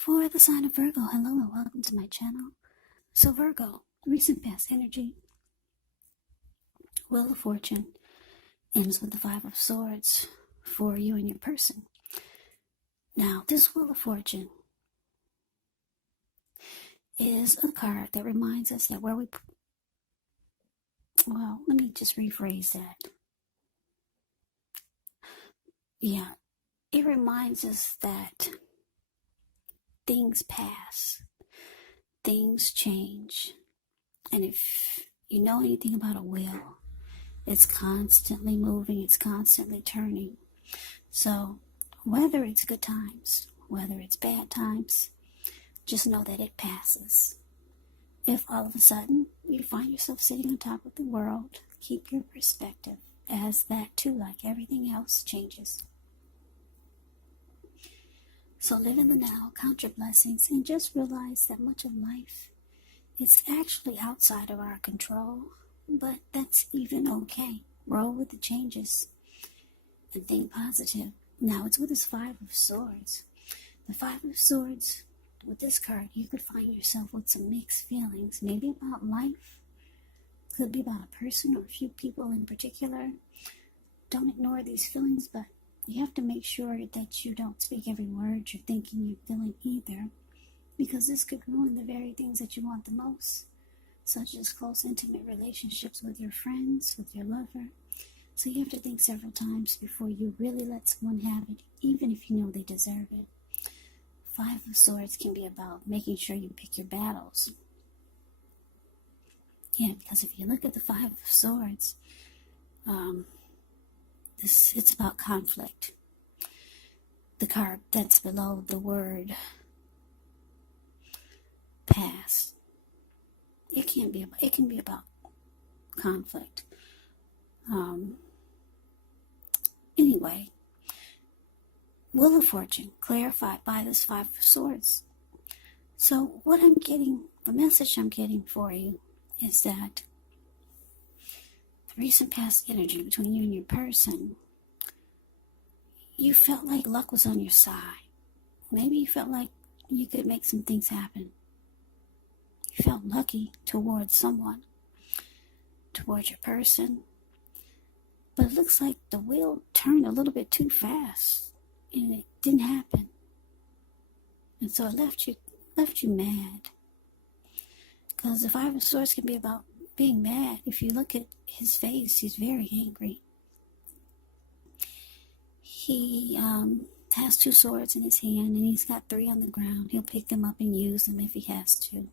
For the sign of Virgo, hello and welcome to my channel. So Virgo, recent past energy, Wheel of Fortune, ends with the Five of Swords for you and your person. Now, this Wheel of Fortune is a card that reminds us that let me just rephrase that. Yeah, it reminds us that things pass, things change, and if you know anything about a wheel, it's constantly moving, it's constantly turning. So whether it's good times, whether it's bad times, just know that it passes. If all of a sudden you find yourself sitting on top of the world, keep your perspective, as that too, like everything else, changes. So live in the now, count your blessings, and just realize that much of life is actually outside of our control, but that's even okay. Roll with the changes and think positive. Now it's with this Five of Swords. The Five of Swords, with this card, you could find yourself with some mixed feelings, maybe about life, could be about a person or a few people in particular. Don't ignore these feelings, but you have to make sure that you don't speak every word you're thinking, you're feeling either, because this could ruin the very things that you want the most, such as close, intimate relationships with your friends, with your lover. So you have to think several times before you really let someone have it, even if you know they deserve it. Five of Swords can be about making sure you pick your battles. Yeah, because if you look at the Five of Swords, it's about conflict. The card that's below the word past. It can be about conflict. Anyway, Wheel of Fortune clarified by this Five of Swords. So the message I'm getting for you is that the recent past energy between you and your person, you felt like luck was on your side. Maybe you felt like you could make some things happen. You felt lucky towards someone, towards your person. But it looks like the wheel turned a little bit too fast, and it didn't happen. And so it left you mad. Because the Five of Swords can be about being mad. If you look at his face, he's very angry. He has two swords in his hand, and he's got three on the ground. He'll pick them up and use them if he has to.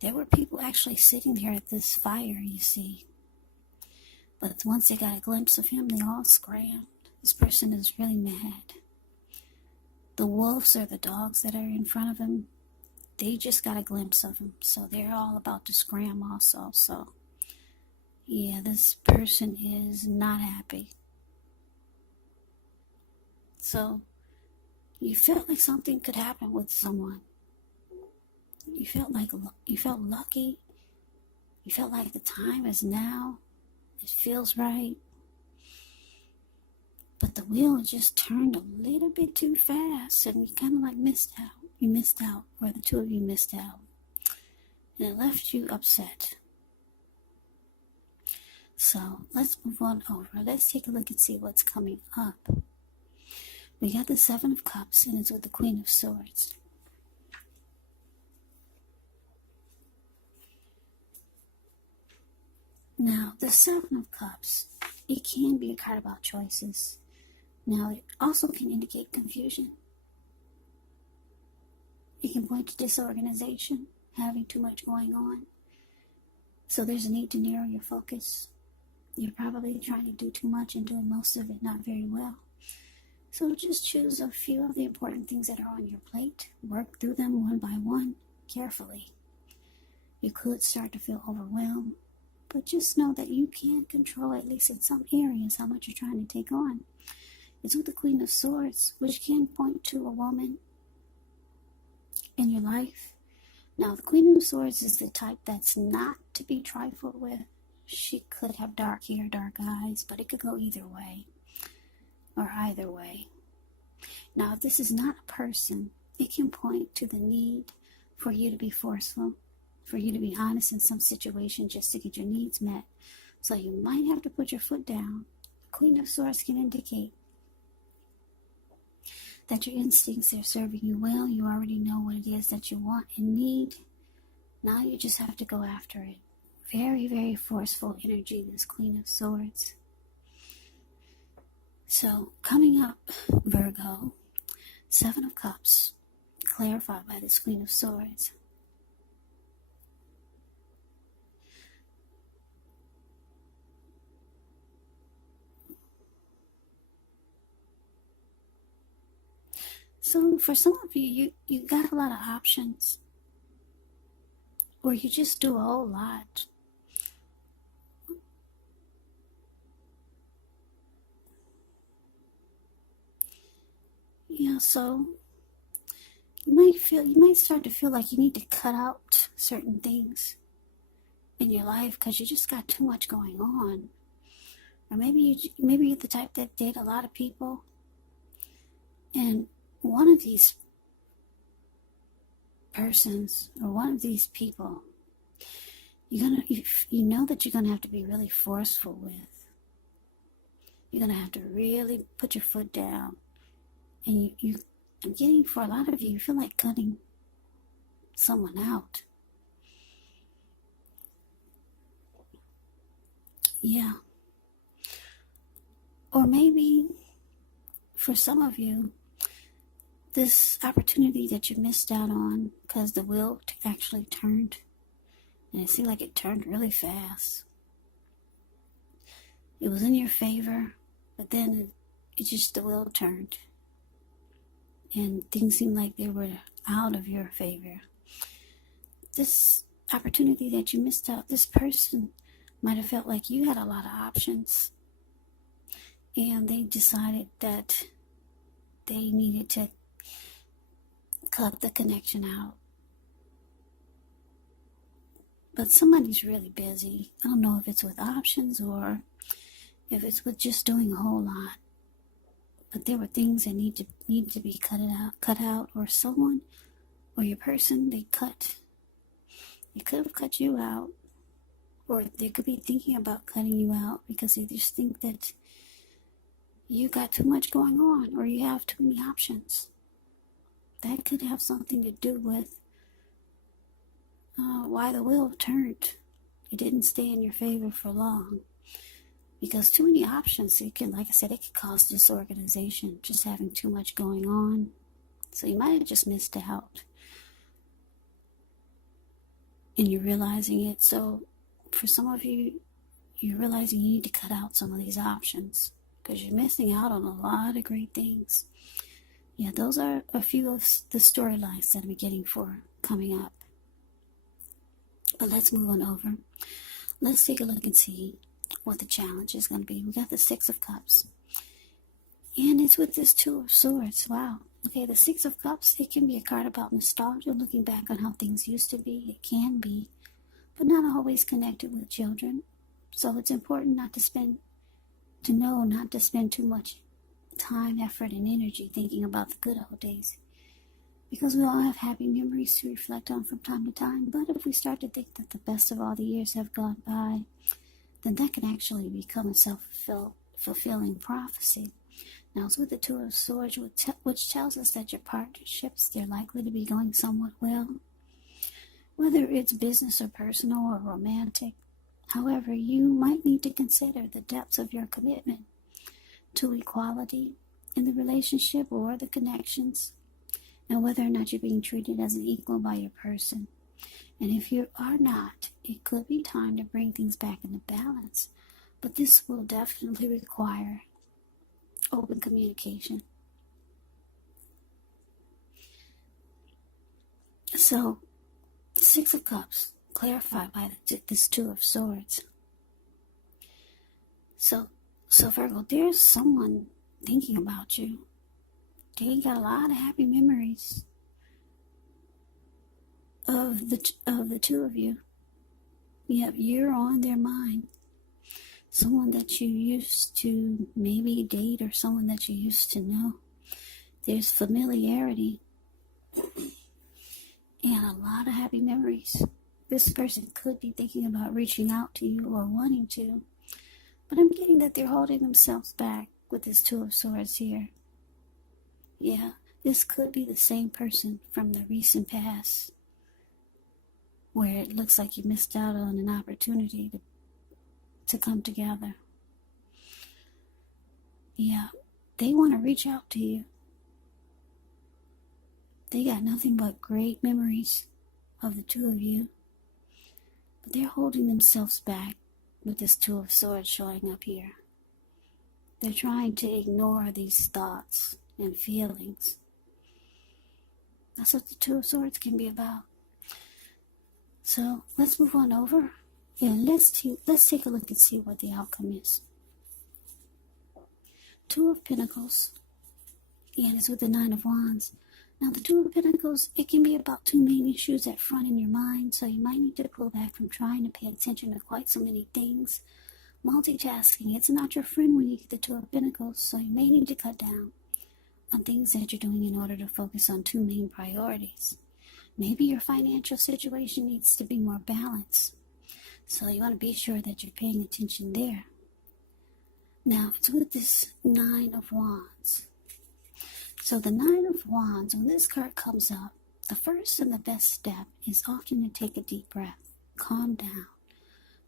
There were people actually sitting there at this fire, you see. But once they got a glimpse of him, they all scrambled. This person is really mad. The wolves or the dogs that are in front of him, they just got a glimpse of him. So they're all about to scram also. So, yeah, this person is not happy. So, you felt like something could happen with someone. You felt lucky. You felt like the time is now. It feels right. But the wheel just turned a little bit too fast, and you kind of like missed out. You missed out, or the two of you missed out. And it left you upset. So let's move on over. Let's take a look and see what's coming up. We got the Seven of Cups, and it's with the Queen of Swords. Now, the Seven of Cups, it can be a card about choices. Now, it also can indicate confusion. It can point to disorganization, having too much going on. So there's a need to narrow your focus. You're probably trying to do too much and doing most of it not very well. So just choose a few of the important things that are on your plate. Work through them one by one, carefully. You could start to feel overwhelmed, but just know that you can control, at least in some areas, how much you're trying to take on. It's with the Queen of Swords, which can point to a woman in your life. Now, the Queen of Swords is the type that's not to be trifled with. She could have dark hair, dark eyes, but it could go either way, or either way. Now, if this is not a person, it can point to the need for you to be forceful, for you to be honest in some situation just to get your needs met. So you might have to put your foot down. The Queen of Swords can indicate that your instincts are serving you well. You already know what it is that you want and need. Now you just have to go after it. Very, very forceful energy, this Queen of Swords. So, coming up, Virgo, Seven of Cups, clarified by this Queen of Swords. So, for some of you, you got a lot of options. Or you just do a whole lot. Yeah, so you might start to feel like you need to cut out certain things in your life because you just got too much going on. Or maybe you're the type that date a lot of people, and one of these persons or one of these people, you know that you're gonna have to be really forceful with. You're gonna have to really put your foot down, and I'm getting, for a lot of you feel like cutting someone out. Yeah. Or maybe for some of you, this opportunity that you missed out on because the wheel actually turned, and it seemed like it turned really fast. It was in your favor, but then the wheel turned, and things seemed like they were out of your favor. This opportunity that you missed out, this person might have felt like you had a lot of options, and they decided that they needed to cut the connection out. But somebody's really busy. I don't know if it's with options or if it's with just doing a whole lot. But there were things that need to be cut out, or someone or your person, they could have cut you out, or they could be thinking about cutting you out because they just think that you got too much going on, or you have too many options. That could have something to do with why the wheel turned. It didn't stay in your favor for long. Because too many options, it can, like I said, it could cause disorganization, just having too much going on. So you might have just missed out, and you're realizing it. So for some of you, you're realizing you need to cut out some of these options because you're missing out on a lot of great things. Yeah, those are a few of the storylines that I'm getting for coming up. But let's move on over. Let's take a look and see what the challenge is going to be. We got the Six of Cups, and it's with this Two of Swords. Wow. Okay, the Six of Cups, it can be a card about nostalgia, looking back on how things used to be. It can be, but not always connected with children. So it's important not to spend too much time, effort, and energy thinking about the good old days, because we all have happy memories to reflect on from time to time. But if we start to think that the best of all the years have gone by, then that can actually become a self-fulfilling prophecy. Now, it's with the Two of Swords, which tells us that your partnerships, they're likely to be going somewhat well, whether it's business or personal or romantic. However, you might need to consider the depths of your commitment to equality in the relationship or the connections, and whether or not you're being treated as an equal by your person. And if you are not, it could be time to bring things back into balance. But this will definitely require open communication. So, the Six of Cups, clarified by this Two of Swords. So Virgo, there's someone thinking about you. They got a lot of happy memories of the two of you. Yep, you're on their mind. Someone that you used to maybe date, or someone that you used to know. There's familiarity. And a lot of happy memories. This person could be thinking about reaching out to you or wanting to, but I'm getting that they're holding themselves back with this Two of Swords here. Yeah, this could be the same person from the recent past, where it looks like you missed out on an opportunity to come together. Yeah, they want to reach out to you. They got nothing but great memories of the two of you, but they're holding themselves back with this Two of Swords showing up here. They're trying to ignore these thoughts and feelings. That's what the Two of Swords can be about. So let's move on over and let's take a look and see what the outcome is. Two of Pentacles, and it's with the Nine of Wands. Now the Two of Pentacles, it can be about two main issues at front in your mind, so you might need to pull back from trying to pay attention to quite so many things. Multitasking, it's not your friend when you get the Two of Pentacles, so you may need to cut down on things that you're doing in order to focus on two main priorities. Maybe your financial situation needs to be more balanced, so you want to be sure that you're paying attention there. Now, it's with this Nine of Wands. So the Nine of Wands, when this card comes up, the first and the best step is often to take a deep breath. Calm down.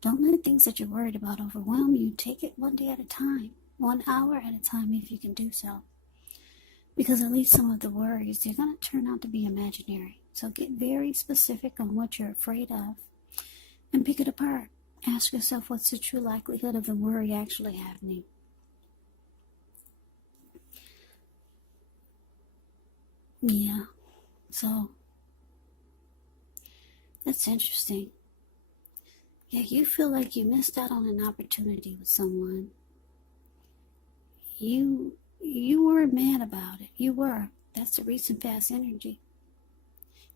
Don't let things that you're worried about overwhelm you. Take it one day at a time, 1 hour at a time if you can do so. Because at least some of the worries, they're going to turn out to be imaginary. So get very specific on what you're afraid of and pick it apart. Ask yourself, what's the true likelihood of the worry actually happening? Yeah, so that's interesting. Yeah, you feel like you missed out on an opportunity with someone. You were mad about it. You were. That's the recent past energy.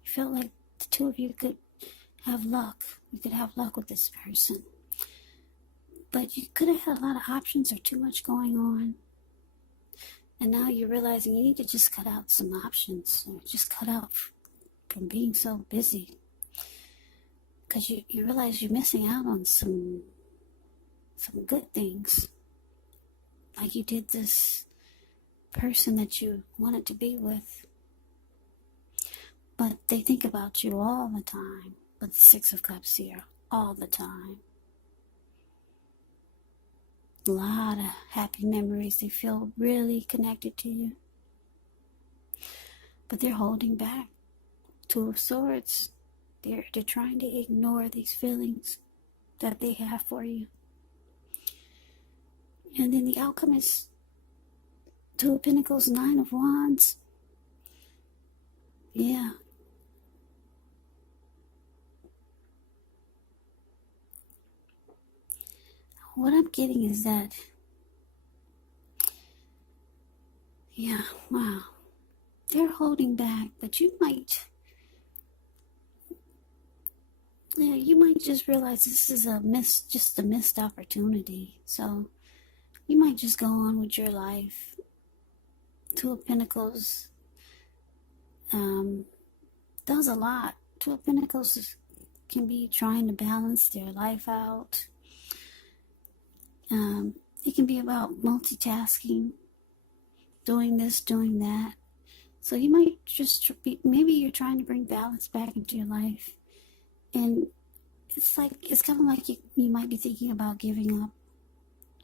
You felt like the two of you could have luck. You could have luck with this person. But you could have had a lot of options or too much going on. And now you're realizing you need to just cut out some options. Or just cut out from being so busy. Because you realize you're missing out on some good things. Like you did this person that you wanted to be with. But they think about you all the time. With the Six of Cups here, all the time. A lot of happy memories. They feel really connected to you. But they're holding back. Two of Swords. They're trying to ignore these feelings that they have for you. And then the outcome is Two of Pentacles, Nine of Wands. Yeah. What I'm getting is that, yeah, wow, they're holding back, but you might just realize this is just a missed opportunity. So you might just go on with your life. Two of Pentacles does a lot. Two of Pentacles can be trying to balance their life out. It can be about multitasking, doing this, doing that. So you might just maybe you're trying to bring balance back into your life. And it's kind of like you might be thinking about giving up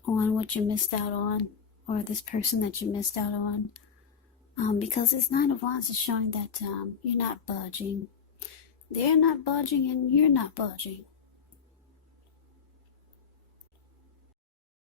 on what you missed out on, or this person that you missed out on. Because this Nine of Wands is showing that you're not budging. They're not budging and you're not budging.